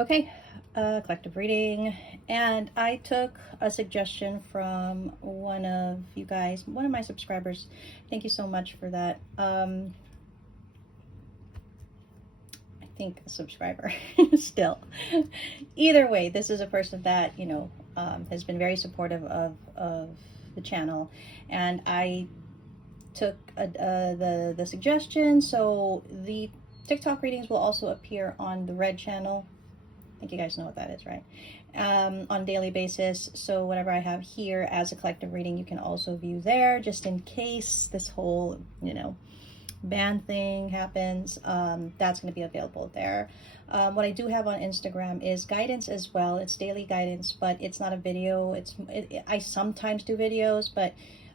Okay, collective reading. And I took a suggestion from one of you guys, one of my subscribers. Thank you so much for that. I think a subscriber still. Either way, this is a person that, has been very supportive of the channel. And I took the suggestion. So the TikTok readings will also appear on the red channel. I think you guys know what that is, right? On a daily basis. So whatever I have here as a collective reading, you can also view there, just in case this whole, ban thing happens. That's going to be available there. What I do have on Instagram is guidance as well. It's daily guidance, but it's not a video. I sometimes do videos, but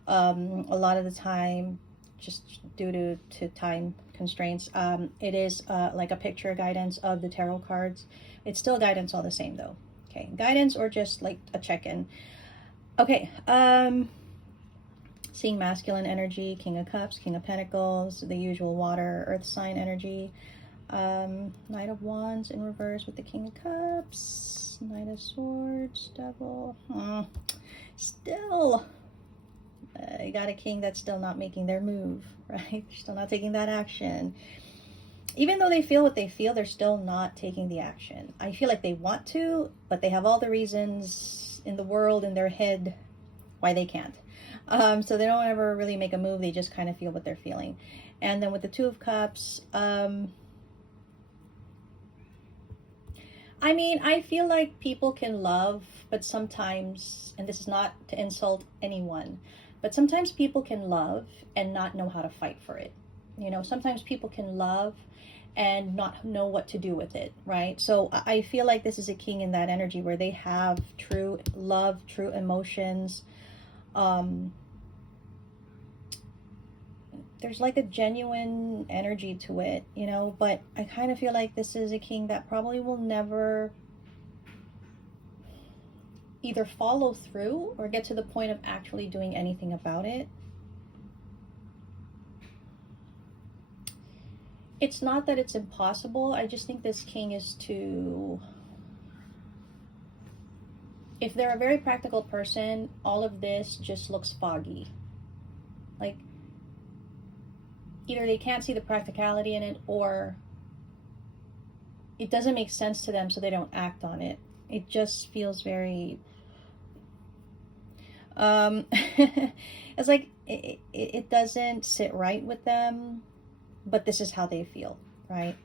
a lot of the time, just due to time constraints, it is like a picture guidance of the tarot cards. It's still guidance all the same though. Okay, guidance or just like a check-in. Okay, seeing masculine energy, King of Cups, King of Pentacles, the usual water, earth sign energy. Knight of Wands in reverse with the King of Cups, Knight of Swords, Devil. Still, you got a king that's still not making their move, right? They're still not taking that action. Even though they feel what they feel, they're still not taking the action. I feel like they want to, but they have all the reasons in the world, in their head, why they can't. So they don't ever really make a move. They just kind of feel what they're feeling. And then with the Two of Cups, I mean, I feel like people can love, but sometimes, and this is not to insult anyone, but sometimes people can love and not know how to fight for it. Sometimes people can love and not know what to do with it, right? So I feel like this is a king in that energy where they have true love, true emotions. There's like a genuine energy to it, but I kind of feel like this is a king that probably will never either follow through or get to the point of actually doing anything about it. It's not that it's impossible. I just think this king is too... If they're a very practical person, all of this just looks foggy. Like, either they can't see the practicality in it, or it doesn't make sense to them, so they don't act on it. It just feels very... it's like it doesn't sit right with them, but this is how they feel, right?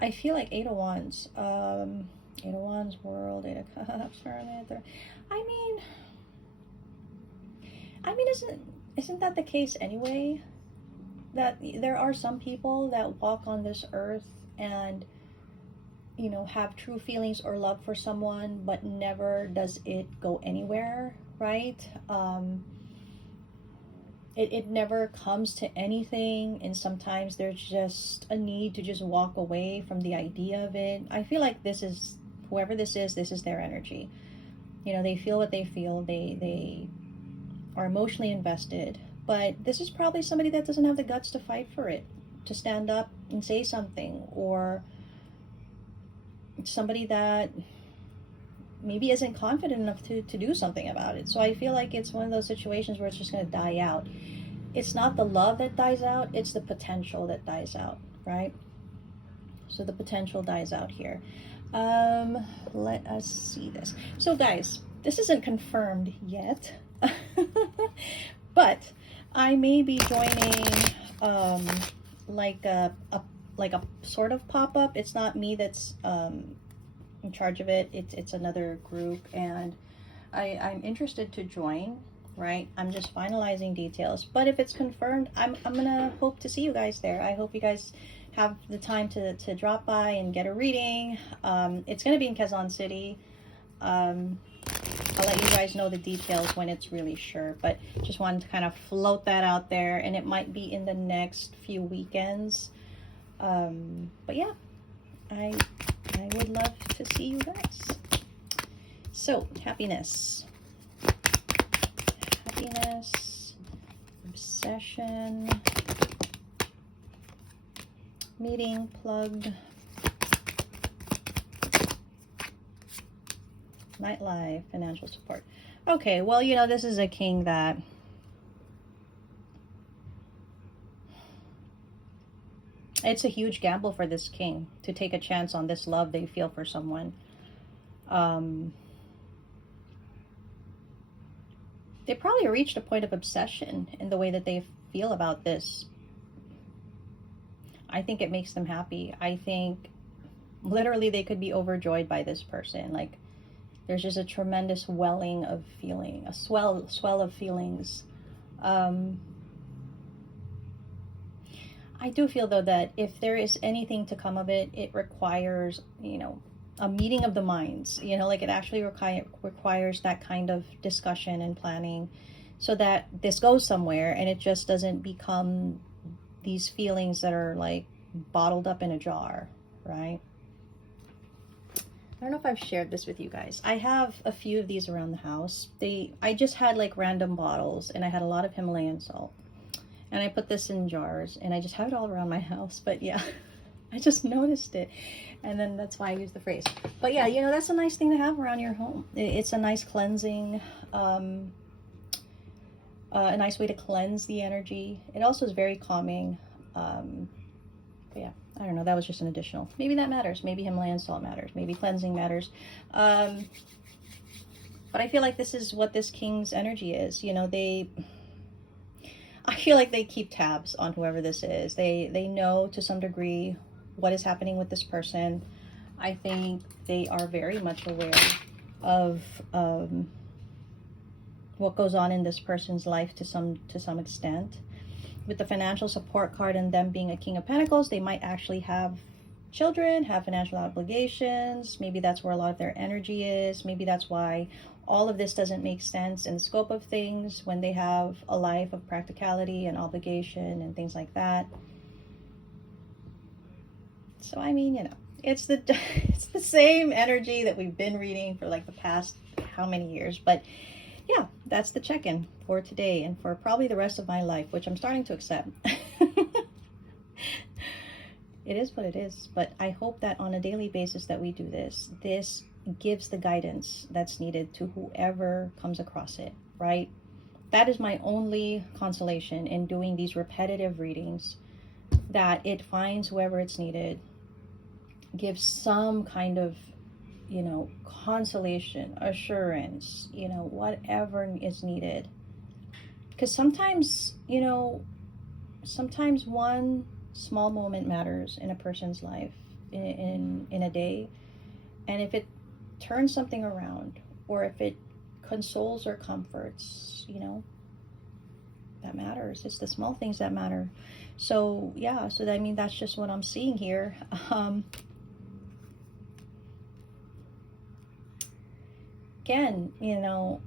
I feel like Eight of Wands, Eight of Wands, World, Eight of Cups, Hermit. I mean, isn't that the case anyway? That there are some people that walk on this earth and, have true feelings or love for someone, but never does it go anywhere, right? It never comes to anything, and sometimes there's just a need to just walk away from the idea of it. I feel like this is, whoever this is their energy. They feel what they feel. They are emotionally invested, but this is probably somebody that doesn't have the guts to fight for it, to stand up and say something, or somebody that maybe isn't confident enough to do something about it. So I feel like it's one of those situations where it's just going to die out. It's not the love that dies out, it's the potential that dies out, right? So the potential dies out here. Let us see this. So guys, this isn't confirmed yet, but I may be joining like a sort of pop-up. It's not me that's in charge of it. It's another group, and I'm interested to join, right? I'm just finalizing details, but if it's confirmed, I'm gonna hope to see you guys there. I hope you guys have the time to drop by and get a reading. It's gonna be in Quezon City. I'll let you guys know the details when it's really sure, but just wanted to kind of float that out there, and it might be in the next few weekends. But yeah, I would love to see you guys. So, happiness, obsession, Meeting, plug, nightlife, financial support. Okay, well, you know, this is a king that it's a huge gamble for this king to take a chance on this love they feel for someone. They probably reached a point of obsession in the way that they feel about this. I think it makes them happy. I think literally they could be overjoyed by this person. Like, there's just a tremendous welling of feeling, a swell of feelings. I do feel, though, that if there is anything to come of it, it requires, you know, a meeting of the minds. You know, like, it actually requires that kind of discussion and planning so that this goes somewhere and it just doesn't become these feelings that are, like, bottled up in a jar, right? I don't know if I've shared this with you guys. I have a few of these around the house. I just had, like, random bottles, and I had a lot of Himalayan salt. And I put this in jars, and I just have it all around my house. But yeah, I just noticed it. And then that's why I use the phrase. But yeah, you know, that's a nice thing to have around your home. It's a nice cleansing, a nice way to cleanse the energy. It also is very calming. But yeah, I don't know. That was just an additional. Maybe that matters. Maybe Himalayan salt matters. Maybe cleansing matters. But I feel like this is what this king's energy is. You know, I feel like they keep tabs on whoever this is. They know to some degree what is happening with this person. I think they are very much aware of what goes on in this person's life to some extent. With the financial support card and them being a King of Pentacles, they might actually have children, have financial obligations. Maybe that's where a lot of their energy is. Maybe that's why all of this doesn't make sense in the scope of things when they have a life of practicality and obligation and things like that. So, I mean, you know, it's the same energy that we've been reading for like the past how many years. But yeah, that's the check-in for today and for probably the rest of my life, which I'm starting to accept. It is what it is. But I hope that on a daily basis that we do this gives the guidance that's needed to whoever comes across it, right? That is my only consolation in doing these repetitive readings, that it finds whoever it's needed, gives some kind of, you know, consolation, assurance, you know, whatever is needed. Because sometimes, you know, sometimes one small moment matters in a person's life in a day. And if it turns something around, or if it consoles or comforts, you know, that matters. It's the small things that matter. So yeah, so I mean, that's just what I'm seeing here. Again, you know,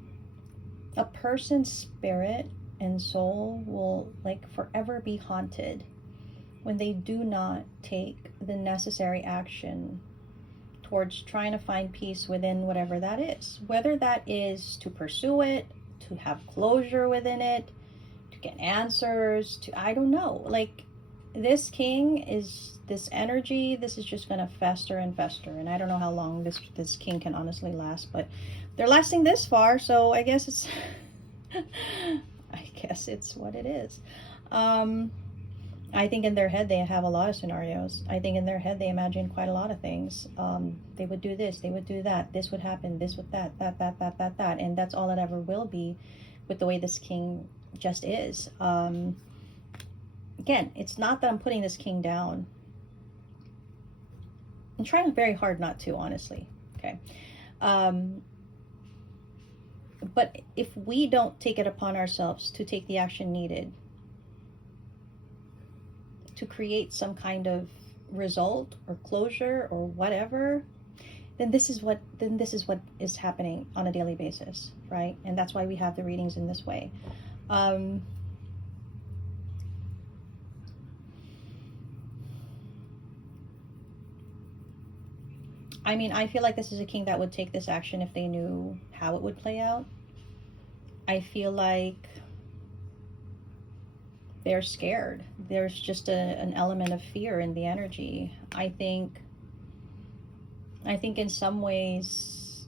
a person's spirit and soul will like forever be haunted when they do not take the necessary action towards trying to find peace within whatever that is. Whether that is to pursue it, to have closure within it, to get answers, I don't know. Like, this king is this energy, this is just going to fester and fester. And I don't know how long this king can honestly last, but they're lasting this far, so I guess it's I guess it's what it is. I think in their head they have a lot of scenarios. I think in their head they imagine quite a lot of things. They would do this, they would do that, this would happen, this would that. And that's all it ever will be with the way this king just is. Again, it's not that I'm putting this king down. I'm trying very hard not to, honestly. Okay. But if we don't take it upon ourselves to take the action needed to create some kind of result or closure or whatever, then this is what is happening on a daily basis, right? And that's why we have the readings in this way. I mean, I feel like this is a king that would take this action if they knew how it would play out. I feel like they're scared. There's just an element of fear in the energy. I think in some ways,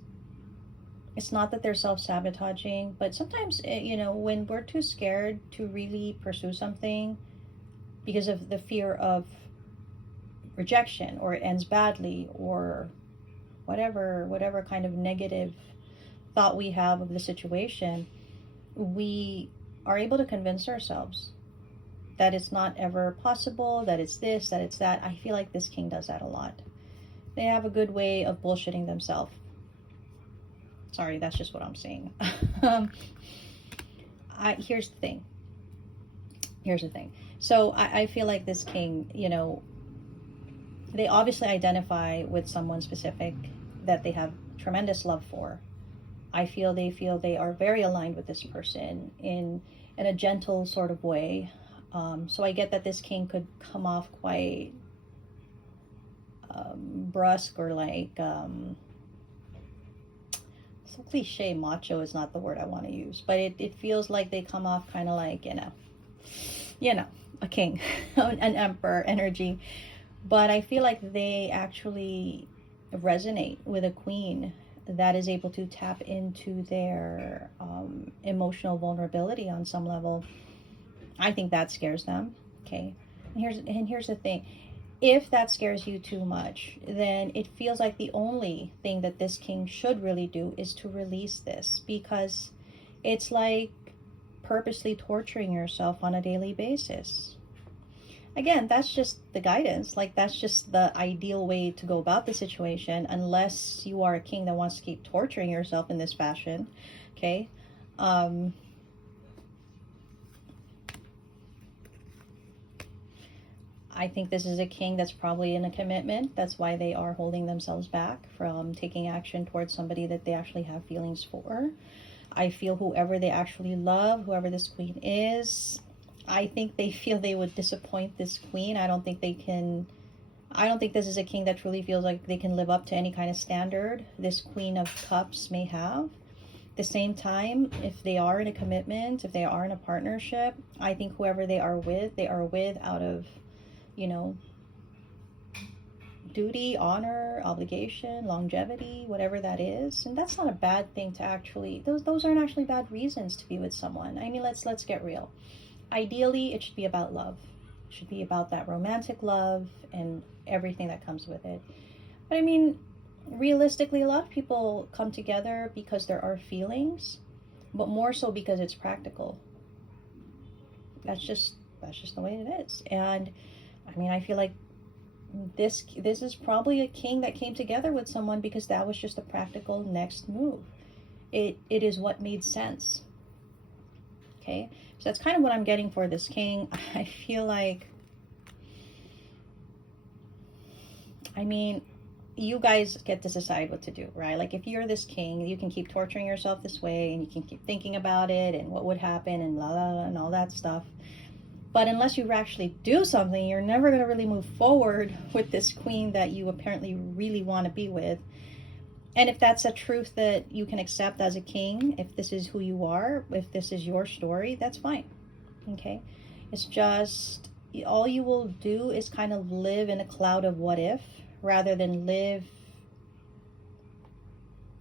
it's not that they're self-sabotaging, but sometimes, you know, when we're too scared to really pursue something because of the fear of rejection, or it ends badly, or whatever kind of negative thought we have of the situation, we are able to convince ourselves that it's not ever possible, that it's this, that it's that. I feel like this king does that a lot. They have a good way of bullshitting themselves. Sorry, that's just what I'm saying. Here's the thing. So I feel like this king, you know, they obviously identify with someone specific that they have tremendous love for. I feel they are very aligned with this person in a gentle sort of way. So I get that this king could come off quite brusque, or like, so cliche, macho is not the word I want to use, but it feels like they come off kind of like, you know, a king, an emperor energy. But I feel like they actually resonate with a queen that is able to tap into their emotional vulnerability on some level. I think that scares them. Okay. And here's the thing. If that scares you too much, then it feels like the only thing that this king should really do is to release this, because it's like purposely torturing yourself on a daily basis. Again, that's just the guidance. Like, that's just the ideal way to go about the situation, unless you are a king that wants to keep torturing yourself in this fashion. Okay. I think this is a king that's probably in a commitment. That's why they are holding themselves back from taking action towards somebody that they actually have feelings for. I feel whoever they actually love, whoever this queen is, I think they feel they would disappoint this queen. I don't think this is a king that truly feels like they can live up to any kind of standard this Queen of Cups may have. At the same time, if they are in a commitment, if they are in a partnership, I think whoever they are with out of, you know, duty, honor, obligation, longevity, whatever that is. And that's not a bad thing to actually, those aren't actually bad reasons to be with someone. I mean, let's get real. Ideally, it should be about love. It should be about that romantic love and everything that comes with it. But I mean, realistically, a lot of people come together because there are feelings, but more so because it's practical. That's just the way it is. And I mean, I feel like this is probably a king that came together with someone because that was just the practical next move. It is what made sense. Okay, so that's kind of what I'm getting for this king. I feel like, I mean, you guys get to decide what to do, right? Like, if you're this king, you can keep torturing yourself this way, and you can keep thinking about it and what would happen and la la la and all that stuff. But unless you actually do something, you're never going to really move forward with this queen that you apparently really want to be with. And if that's a truth that you can accept as a king, if this is who you are, if this is your story, that's fine. Okay? It's just, all you will do is kind of live in a cloud of what if, rather than live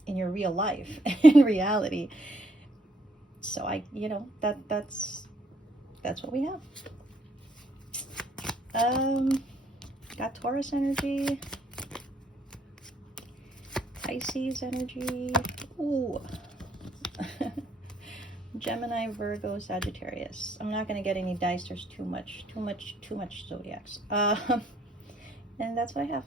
in your real life, in reality. So that's what we have. Got Taurus energy, Pisces energy, ooh, Gemini, Virgo, Sagittarius. I'm not gonna get any dice. There's too much zodiacs. And that's what I have.